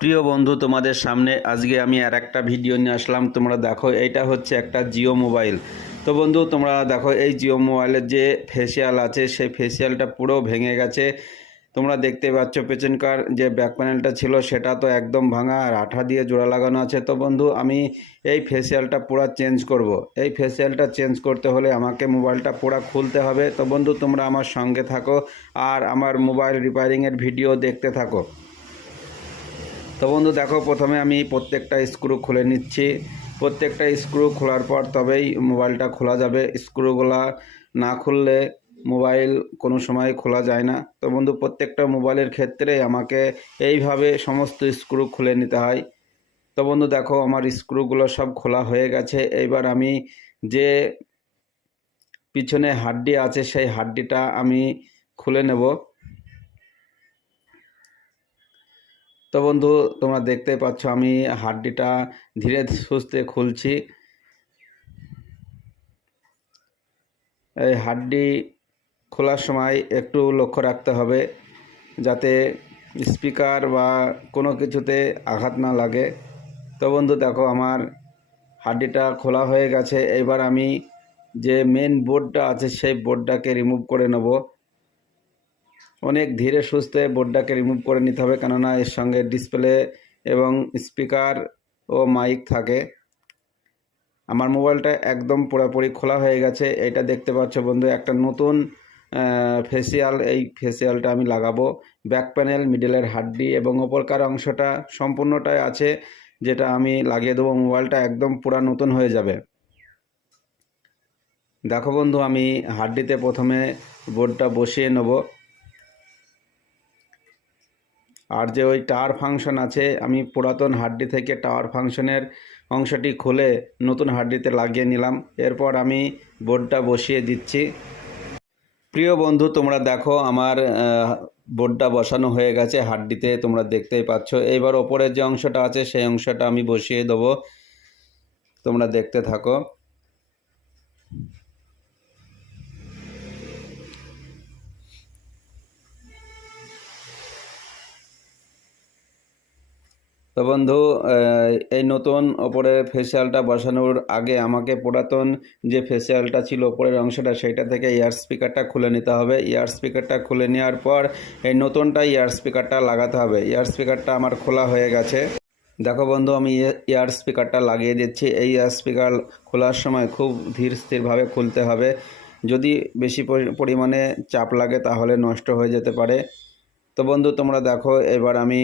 প্রিয় বন্ধু, তোমাদের সামনে আজকে আমি আর একটা ভিডিও নিয়ে আসলাম। তোমরা দেখো, এটা হচ্ছে একটা জিও মোবাইল। তো বন্ধু, তোমরা দেখো এই জিও মোবাইলের যে ফেসিয়াল আছে সেই ফেসিয়ালটা পুরো ভেঙে গেছে। তোমরা দেখতে পাচ্ছ পেছনকার যে ব্যাক প্যানেলটা ছিল সেটা তো একদম ভাঙা আর আঠা দিয়ে জোড়া লাগানো আছে। তো বন্ধু, আমি এই ফেসিয়ালটা পুরো চেঞ্জ করব। এই ফেসিয়ালটা চেঞ্জ করতে হলে আমাকে মোবাইলটা পুরো খুলতে হবে। তো বন্ধু, তোমরা আমার সঙ্গে থাকো আর আমার মোবাইল রিপেয়ারিংয়ের ভিডিও দেখতে থাকো। তো বন্ধু দেখো, প্রথমে আমি প্রত্যেকটা স্ক্রু খুলে নিচ্ছি। প্রত্যেকটা স্ক্রু খোলার পর তবেই মোবাইলটা খোলা যাবে। স্ক্রুগুলা না খুললে মোবাইল কোনো সময় খোলা যায় না। তো বন্ধু, প্রত্যেকটা মোবাইলের ক্ষেত্রে আমাকে এইভাবে সমস্ত স্ক্রু খুলে নিতে হয়। তো বন্ধু দেখো, আমার স্ক্রুগুলো সব খোলা হয়ে গেছে। এইবার আমি যে পিছনে হাড্ডি আছে সেই হাড্ডিটা আমি খুলে নেব। তো বন্ধু, তোমরা দেখতেই পাচ্ছ আমি হাড্ডিটা ধীরে সুস্থে খুলছি। এই হাড্ডি খোলার সময় একটু লক্ষ্য রাখতে হবে যাতে স্পিকার বা কোনো কিছুতে আঘাত না লাগে। তো বন্ধু দেখো, আমার হাড্ডিটা খোলা হয়ে গেছে। এবার আমি যে মেন বোর্ডটা আছে সেই বোর্ডটাকে রিমুভ করে নেব। অনেক ধীরে সুস্থে বোর্ডটাকে রিমুভ করে নিতে হবে, কেননা এর সঙ্গে ডিসপ্লে এবং স্পিকার ও মাইক থাকে। আমার মোবাইলটা একদম পুরোপুরি খোলা হয়ে গেছে। এটা দেখতে পাচ্ছ বন্ধু, একটা নতুন ফেসিয়াল। এই ফেসিয়ালটা আমি লাগাবো। ব্যাক প্যানেল, মিডলের হাড্ডি এবং ওপরকার অংশটা সম্পূর্ণটাই আছে, যেটা আমি লাগিয়ে দেবো। মোবাইলটা একদম পুরা নতুন হয়ে যাবে। দেখো বন্ধু, আমি হাড্ডিতে প্রথমে বোর্ডটা বসিয়ে নেব। আর যে ওই টাওয়ার ফাংশন আছে, আমি পুরাতন হাড্ডি থেকে টাওয়ার ফাংশনের অংশটি খুলে নতুন হাড্ডিতে লাগিয়ে নিলাম। এরপর আমি বোর্ডটা বসিয়ে দিচ্ছি। প্রিয় বন্ধু, তোমরা দেখো আমার বোর্ডটা বসানো হয়ে গেছে হাড্ডিতে, তোমরা দেখতেই পাচ্ছ। এইবার ওপরের যে অংশটা আছে সেই অংশটা আমি বসিয়ে দেবো। তোমরা দেখতে থাকো। তো বন্ধু, এই নতুন ওপরে ফেসিয়ালটা বসানোর আগে আমাকে পুরাতন যে ফেসিয়ালটা ছিল ওপরের অংশটা, সেইটা থেকে ইয়ার স্পিকারটা খুলে নিতে হবে। ইয়ার স্পিকারটা খুলে নেওয়ার পর এই নতুনটা ইয়ার স্পিকারটা লাগাতে হবে। ইয়ার স্পিকারটা আমার খোলা হয়ে গেছে। দেখো বন্ধু, আমি ইয়ার স্পিকারটা লাগিয়ে দিচ্ছি। এই ইয়ার স্পিকার খোলার সময় খুব ধীর স্থিরভাবে খুলতে হবে। যদি বেশি পরিমাণে চাপ লাগে তাহলে নষ্ট হয়ে যেতে পারে। তো বন্ধু, তোমরা দেখো, এবার আমি